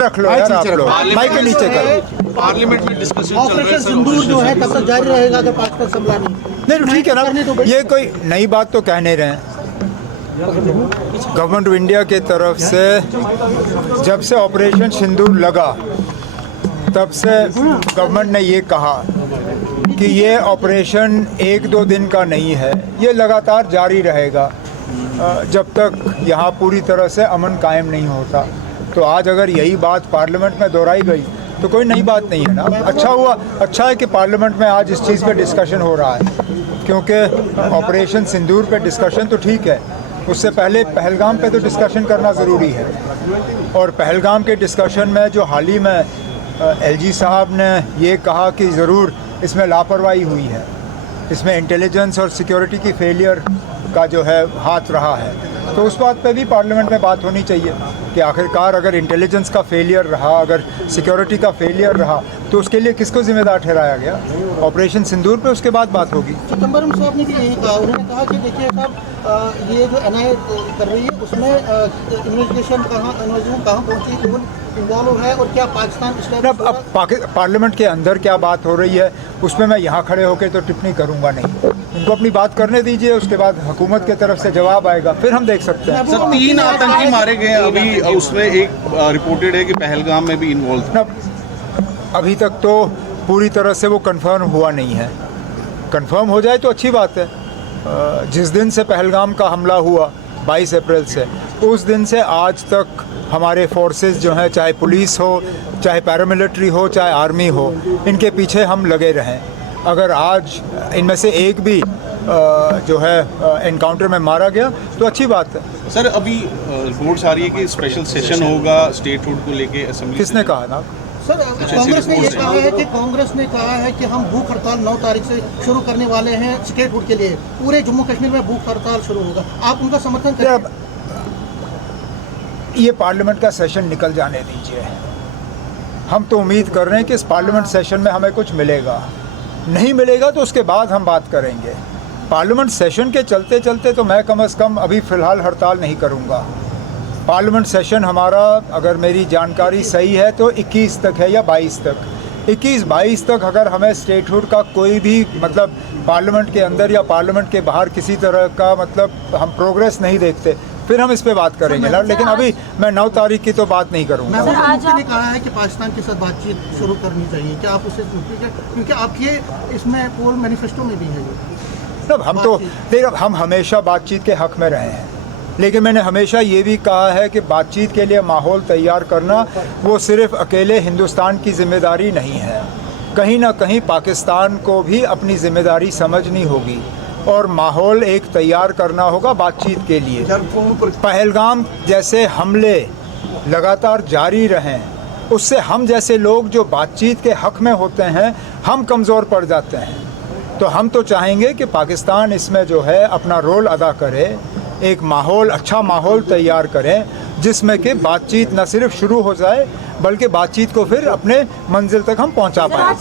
रख लो यार, आप लोग माइक के नीचे करो। पार्लियामेंट में डिस्कशन चल रहा है, ऑपरेशन सिंदूर जो है तब तक जारी रहेगा जब पाक पर हमला नहीं। नहीं ठीक है ना, ये कोई नई बात तो कह नहीं रहे हैं। गवर्नमेंट ऑफ इंडिया के तरफ से जब से ऑपरेशन सिंदूर लगा तब से गवर्नमेंट ने ये कहा कि ये ऑपरेशन 1-2 दिन का नहीं है, ये लगातार जारी रहेगा जब तक यहाँ पूरी तरह से अमन कायम नहीं होता। तो आज अगर यही बात पार्लियामेंट में दोहराई गई तो कोई नई बात नहीं है ना। अच्छा है कि पार्लियामेंट में आज इस चीज़ पे डिस्कशन हो रहा है, क्योंकि ऑपरेशन सिंदूर पे डिस्कशन तो ठीक है, उससे पहले पहलगाम पे तो डिस्कशन करना ज़रूरी है। और पहलगाम के डिस्कशन में जो हाल ही में एलजी साहब ने ये कहा कि ज़रूर इसमें लापरवाही हुई है, इसमें इंटेलिजेंस और सिक्योरिटी की फेलियर का जो है हाथ रहा है, तो उस बात पे भी पार्लियामेंट में बात होनी चाहिए कि आखिरकार अगर इंटेलिजेंस का फेलियर रहा, अगर सिक्योरिटी का फेलियर रहा, तो उसके लिए किसको जिम्मेदार ठहराया गया। ऑपरेशन सिंदूर पे उसके बाद बात होगी। चिदम्बरम साहब ने भी यही कहा, उन्होंने कहा कि देखिए साहब ये जो एनआईए कर रही है उसमें इन्वेस्टिगेशन कहाँ पहुँची, कौन इन्वॉल्व है और क्या पाकिस्तान अब पार्लियामेंट के अंदर क्या बात हो रही है उसमें मैं यहाँ खड़े होकर तो टिप्पणी करूँगा नहीं। उनको अपनी बात करने दीजिए, उसके बाद हुकूमत की तरफ से जवाब आएगा, फिर हम देख सकते हैं। सर 3 आतंकी मारे गए अभी, उसमें एक रिपोर्टेड है कि पहलगाम में भी इन्वॉल्व था। अभी तक तो पूरी तरह से वो कंफर्म हुआ नहीं है, कंफर्म हो जाए तो अच्छी बात है। जिस दिन से पहलगाम का हमला हुआ 22 अप्रैल से, उस दिन से आज तक हमारे फोर्सेस जो हैं, चाहे पुलिस हो, चाहे पैरामिलिट्री हो, चाहे आर्मी हो, इनके पीछे हम लगे रहें। अगर आज इनमें से एक भी जो है एनकाउंटर में मारा गया तो अच्छी बात है। सर अभी रिपोर्ट्स आ रही है कि स्पेशल सेशन होगा स्टेटहुड को लेके असेंबली। किसने कहा ना? सर कांग्रेस ने ये कहा है कि हम भूख हड़ताल 9 तारीख से शुरू करने वाले हैं स्टेटहुड के लिए, पूरे जम्मू कश्मीर में भूख हड़ताल शुरू होगा, आप उनका समर्थन करें? ये पार्लियामेंट का सेशन निकल जाने दीजिए। हम तो उम्मीद कर रहे हैं कि इस पार्लियामेंट सेशन में हमें कुछ मिलेगा, नहीं मिलेगा तो उसके बाद हम बात करेंगे। पार्लियामेंट सेशन के चलते चलते तो मैं कम से कम अभी फ़िलहाल हड़ताल नहीं करूँगा। पार्लियामेंट सेशन हमारा, अगर मेरी जानकारी सही है, तो 21 तक है या 22 तक। 21-22 तक अगर हमें स्टेटहुड का कोई भी मतलब पार्लियामेंट के अंदर या पार्लियामेंट के बाहर किसी तरह का मतलब हम प्रोग्रेस नहीं देखते, फिर हम इस पे बात करेंगे ना। लेकिन अभी मैं 9 तारीख की तो बात नहीं करूँगा। मैंने कहा है कि पाकिस्तान के साथ बातचीत शुरू करनी चाहिए, क्या आप उसे क्योंकि आपके इसमें पोल मैनिफेस्टो में भी है तब हम तो हम हमेशा बातचीत के हक़ में रहे हैं, लेकिन मैंने हमेशा ये भी कहा है कि बातचीत के लिए माहौल तैयार करना वो सिर्फ़ अकेले हिंदुस्तान की ज़िम्मेदारी नहीं है, कहीं ना कहीं पाकिस्तान को भी अपनी ज़िम्मेदारी समझनी होगी और माहौल एक तैयार करना होगा बातचीत के लिए। पहलगाम जैसे हमले लगातार जारी रहें, उससे हम जैसे लोग जो बातचीत के हक़ में होते हैं हम कमज़ोर पड़ जाते हैं। तो हम तो चाहेंगे कि पाकिस्तान इसमें जो है अपना रोल अदा करे, एक माहौल, अच्छा माहौल तैयार करें जिसमें कि बातचीत न सिर्फ शुरू हो जाए बल्कि बातचीत को फिर अपने मंजिल तक हम पहुंचा पाएं।